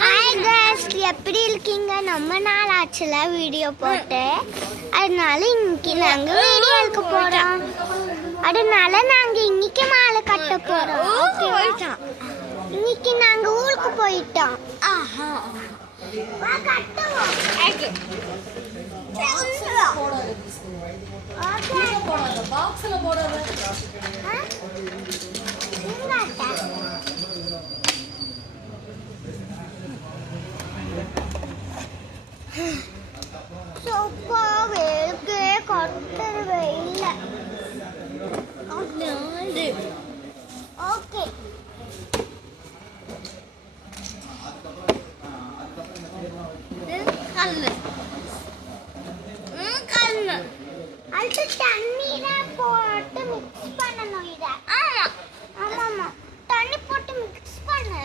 Hi guys, எப்படி இருக்கீங்க? ரொம்ப நாள் ஆச்சுல வீடியோ போட்டு. அதனால இன்னைக்கு நாங்க வீடியோ எடுக்க போறோம். அதனால நாங்க இன்னைக்கு மாலை கட்ட போறோம். இன்னைக்கு நாங்க ஊருக்கு போயிட்டோம். சோப்பா வேலுக்கு கட்டவே இல்லை. ஓகே, அது தண்ணீரை போட்டு மிக்ஸ் பண்ணணும். இதை ஆமாமா தண்ணி போட்டு மிக்ஸ் பண்ணு.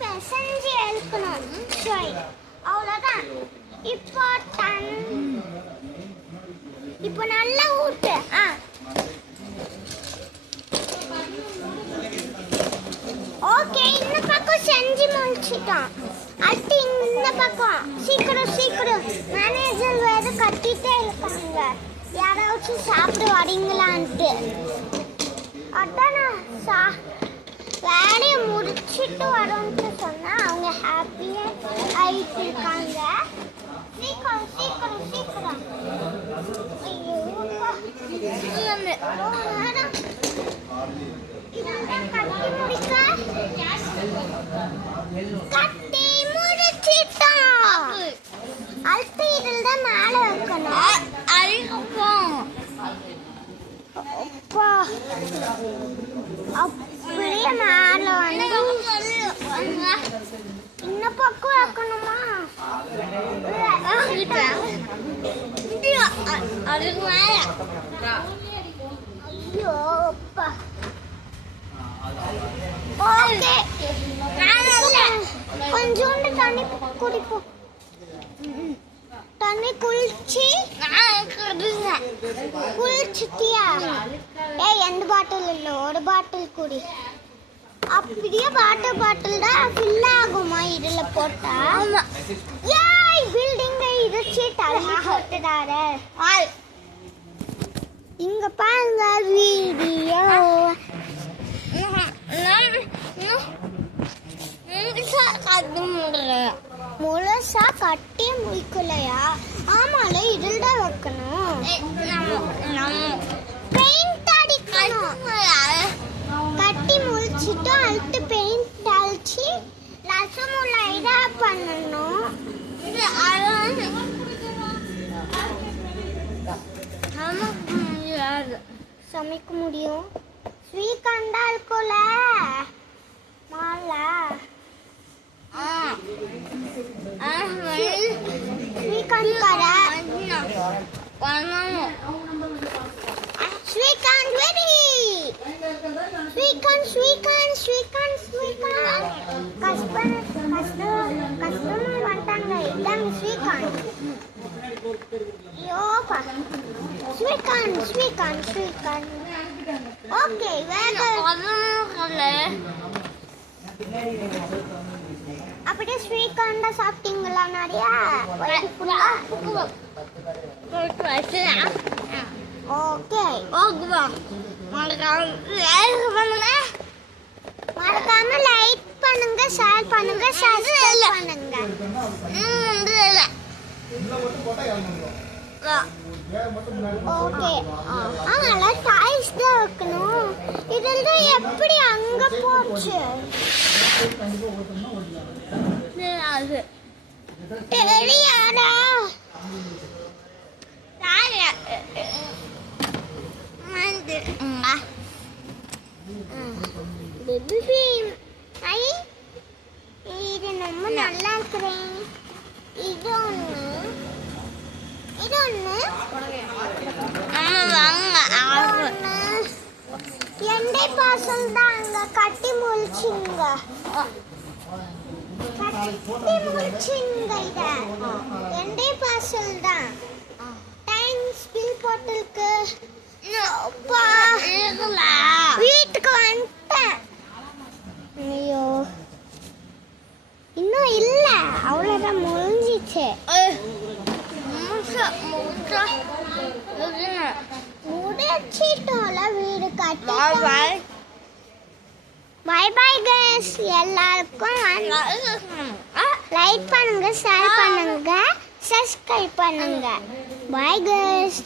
பெசஞ்சு எடுக்கணும். அவ்வளோதான். இப்போ நல்லா ஊட்டு. ஓகே, இந்த பக்கம் செஞ்சு முடிச்சிட்டோம். அடுத்து இந்த பக்கம் சீக்கிரம் மேனேஜர் வேற கட்டிட்டே இருக்காங்க. யாராச்சும் சாப்பிட வரீங்களான்ட்டு. அதான் நான் வேலையை முடிச்சுட்டு வரோன்ட்டு சொன்னா அவங்க ஹாப்பியா ஆயிட்டு இருக்காங்க. சீக்கிரம் ஐயோ கட்டி முடிச்சிட்டோம். அடுத்து இதில் தான் மேலே வைக்கணும். அப்படியே மேலே வந்து இன்னும் பக்கம் வைக்கணுமா? ஐயோ அப்பா. ஓகே, கொஞ்சோண்டு தண்ணி குடிப்போம். தண்ணி குளிச்சிட்டியா? எந்த பாட்டில் இல்லை, ஒரு பாட்டில் குடி. அப்படியே பாட்டில் தான் ஃபில் ஆகுமா இதுல போட்டா? பில்டிங்க இடிச்சு தள்ளி போட்டுடாரு. இங்க பாருங்க வீடியோ. முழுசா கட்டி முடிக்கலையா? ஆமால, இதில் தான் வைக்கணும். பெயிண்ட் அடிக்கணும். கட்டி முடிச்சிட்டு அடுத்து பெயிண்ட் அடிச்சு ரசமுள்ள இதா பண்ணணும். சமைக்க முடியும். ஸ்ரீகண்டா இருக்கும்ல மாலை. ஸ்ரீகாந்த் வெரி கஸ்டமர் வந்துட்டாங்க. இதான் ஸ்ரீகாந்த். ஸ்ரீகாந்த் ஓகே. அப்படியே ஸ்ரீகாண்டா சாப்பிட்டீங்களா? நிறைய ஓகே. மறக்காம லைக் பண்ணுங்க, ஷேர் பண்ணுங்க, சப்ஸ்கிரைப் பண்ணுங்க. ஓகே, அதனால டைல்ஸ் தான் வைக்கணும். இதெல்லாம் எப்படி அங்க போச்சு? தெரியாதா? இது ரொம்ப நல்லா இருக்கிறேன். இது ஒண்ணு எண்டை பாசம் தான் அங்க கட்டி முடிச்சிங்க. முடிச்சுங்க இத ரெண்டே பார்சல் தான் டைம் ஸ்பில் போட்டிருக்கு அப்பா வீட்டுக்கு வந்துட்டேன் ஐயோ இன்னும் இல்ல அவ்வளவுதான் முடிஞ்சிச்சு முடிச்சிட்டோம்ல வீடு கட்டி பை பை கைஸ் எல்லாருக்கும் லைக் பண்ணுங்க ஷேர் பண்ணுங்க சப்ஸ்கிரைப் பண்ணுங்க பை கைஸ்